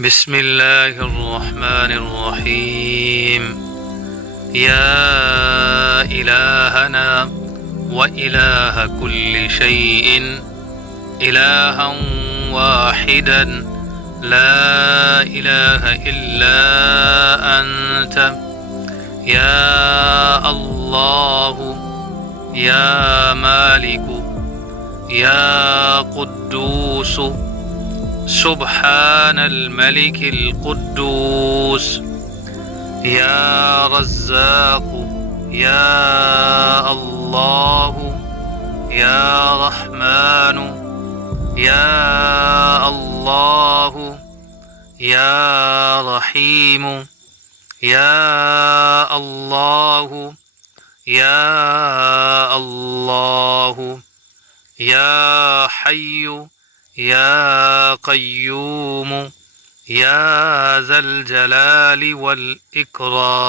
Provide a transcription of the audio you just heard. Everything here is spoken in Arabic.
بسم الله الرحمن الرحيم. يا إلهنا وإله كل شيء إلها واحدا لا إله إلا أنت، يا الله يا مالك يا قدوس سبحان الملك القدوس، يا رزاق يا الله يا رحمن يا الله يا رحيم يا الله يا الله يا حي يا قيوم يا ذا الجلال والإكرام.